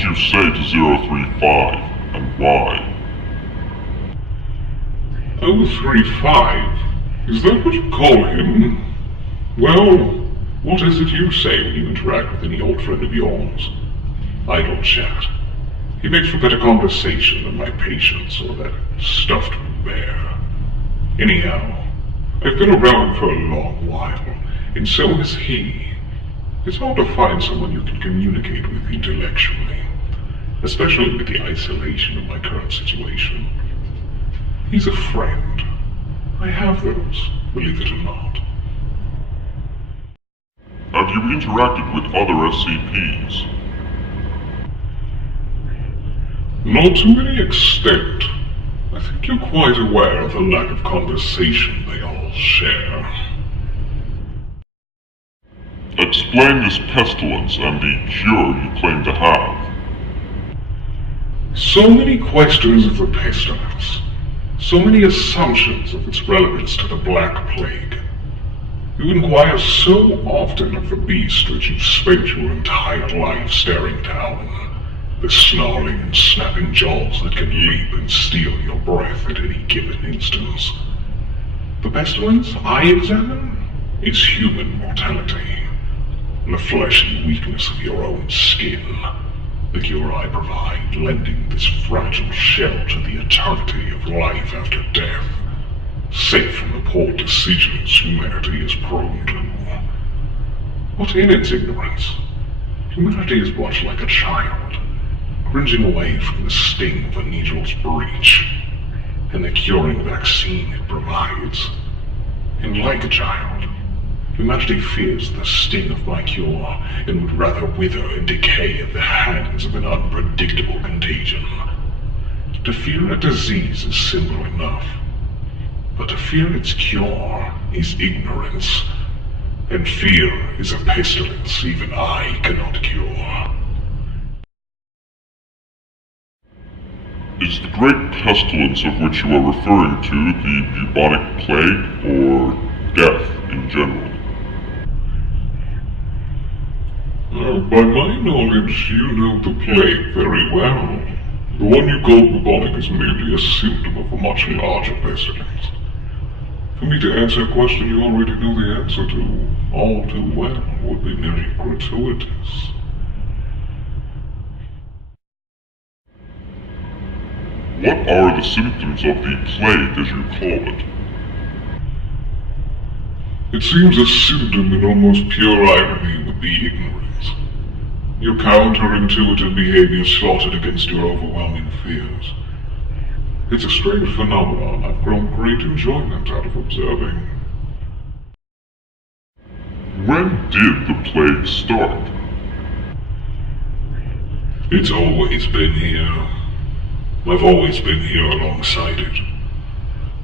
did you say to 035, and why? 035? Is that what you call him? Well, what is it you say when you interact with any old friend of yours? Idle chat. He makes for better conversation than my patience or that stuffed bear. Anyhow, I've been around for a long while, and so has he. It's hard to find someone you can communicate with intellectually, especially with the isolation of my current situation. He's a friend. I have those, believe it or not. Have you interacted with other SCPs? Not to any extent. I think you're quite aware of the lack of conversation they all share. Explain this pestilence and the cure you claim to have. So many questions of the pestilence. So many assumptions of its relevance to the Black Plague. You inquire so often of the beast that you've spent your entire life staring down. The snarling and snapping jaws that can leap and steal your breath at any given instance. The pestilence I examine is human mortality. The fleshy weakness of your own skin. The cure I provide, lending this fragile shell to the eternity of life after death, safe from the poor decisions humanity is prone to. But in its ignorance, humanity is much like a child, cringing away from the sting of a needle's breach, and the curing vaccine it provides. And like a child, humanity fears the sting of my cure, and would rather wither and decay at the hands of an unpredictable contagion. To fear a disease is simple enough, but to fear its cure is ignorance, and fear is a pestilence even I cannot cure. Is the great pestilence of which you are referring to the bubonic plague, or death in general? By my knowledge, you know the plague very well. The one you call bubonic is merely a symptom of a much larger pestilence. For me to answer a question you already know the answer to all too well would be merely gratuitous. What are the symptoms of the plague, as you call it? It seems a symptom in almost pure irony would be ignorance. Your counterintuitive behavior slotted against your overwhelming fears. It's a strange phenomenon I've grown great enjoyment out of observing. When did the plague start? It's always been here. I've always been here alongside it,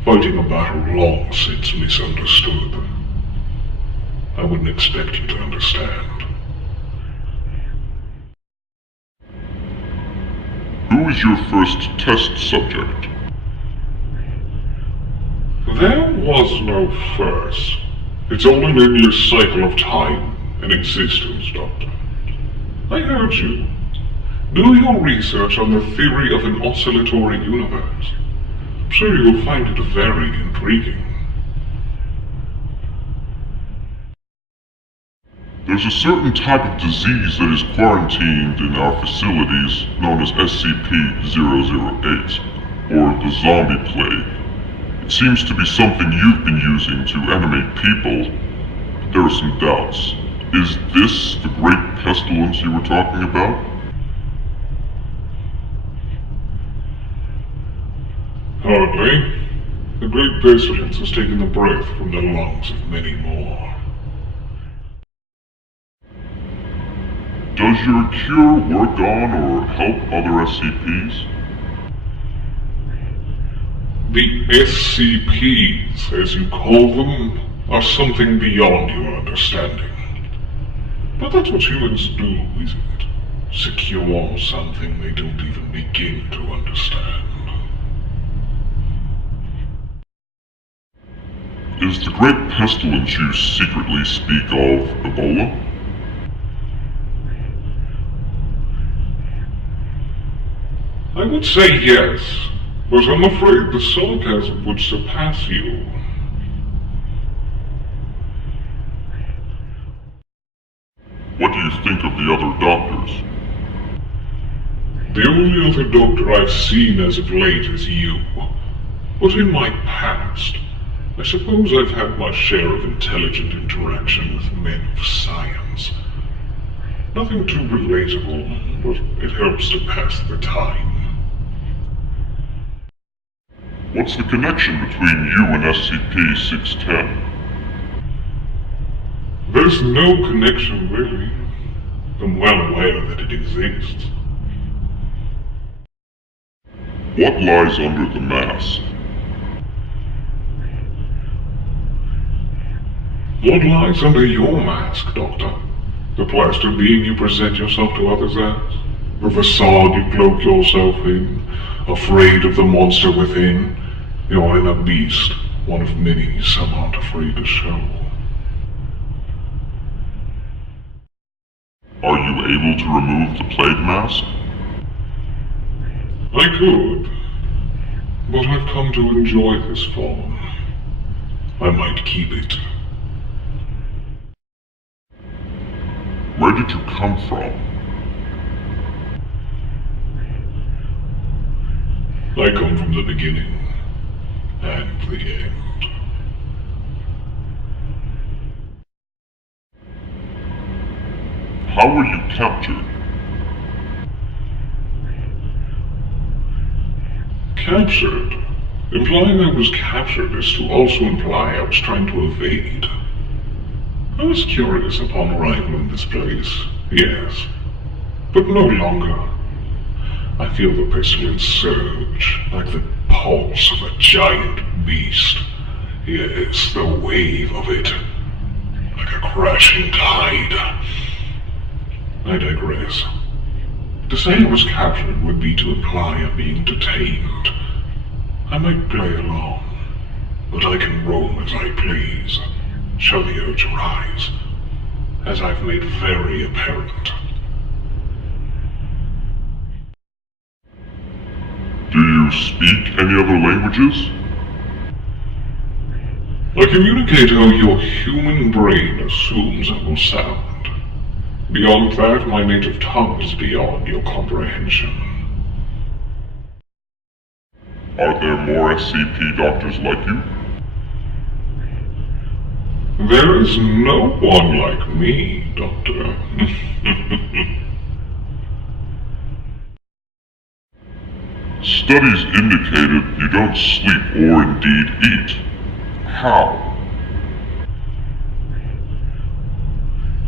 fighting a battle long since misunderstood. I wouldn't expect you to understand. Who is your first test subject? There was no first. It's all an endless cycle of time and existence, Doctor. I heard you. Do your research on the theory of an oscillatory universe. I'm sure you'll find it very intriguing. There's a certain type of disease that is quarantined in our facilities known as SCP-008, or the zombie plague. It seems to be something you've been using to animate people, but there are some doubts. Is this the great pestilence you were talking about? Hardly. The great pestilence has taken the breath from the lungs of many more. Does your cure work on or help other SCPs? The SCPs, as you call them, are something beyond your understanding. But that's what humans do, isn't it? Secure something they don't even begin to understand. Is the great pestilence you secretly speak of Ebola? I would say yes, but I'm afraid the sarcasm would surpass you. What do you think of the other doctors? The only other doctor I've seen as of late is you. But in my past, I suppose I've had my share of intelligent interaction with men of science. Nothing too relatable, but it helps to pass the time. What's the connection between you and SCP-610? There's no connection, really. I'm well aware that it exists. What lies under the mask? What lies under your mask, Doctor? The plastic being you present yourself to others as? The facade you cloak yourself in? Afraid of the monster within? Your inner beast, one of many some aren't afraid to show. Are you able to remove the plague mask? I could, but I've come to enjoy this form. I might keep it. Where did you come from? I come from the beginning and the end. How were you captured? Captured? Implying I was captured is to also imply I was trying to evade. I was curious upon arrival in this place, yes, but no longer. I feel the pestilence surge, like the pulse of a giant beast. Yes, the wave of it, like a crashing tide. I digress. To say I was captured would be to imply I'm being detained. I might play along, but I can roam as I please, show the urge arise, as I've made very apparent. Do you speak any other languages? I communicate how your human brain assumes I will sound. Beyond that, my native tongue is beyond your comprehension. Are there more SCP doctors like you? There is no one like me, Doctor. Studies indicated you don't sleep or indeed eat. How?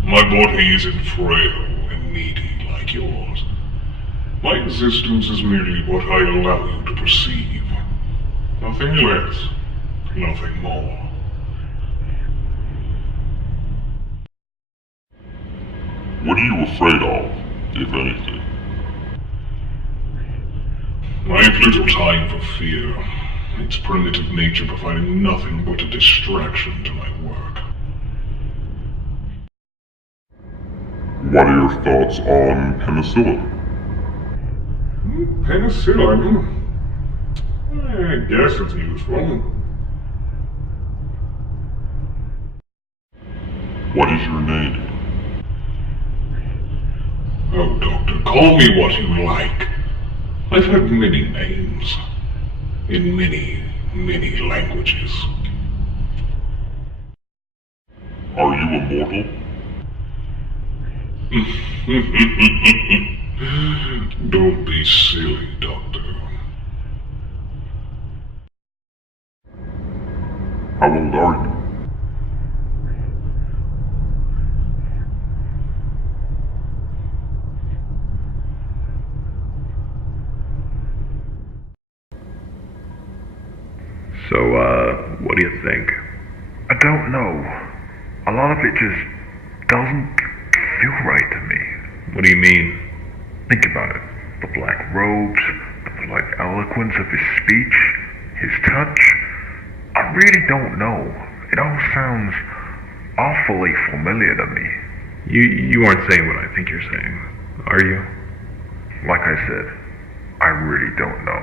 My body isn't frail and needy like yours. My existence is merely what I allow you to perceive. Nothing less, nothing more. What are you afraid of, if anything? I have little time for fear. Its primitive nature providing nothing but a distraction to my work. What are your thoughts on penicillin? Penicillin? I guess it's useful. What is your name? Oh, Doctor, call me what you like. I've had many names. In many, many languages. Are you immortal? Don't be silly, Doctor. How old are you? So, what do you think? I don't know. A lot of it just doesn't feel right to me. What do you mean? Think about it. The black robes, the polite eloquence of his speech, his touch. I really don't know. It all sounds awfully familiar to me. You aren't saying what I think you're saying, are you? Like I said, I really don't know.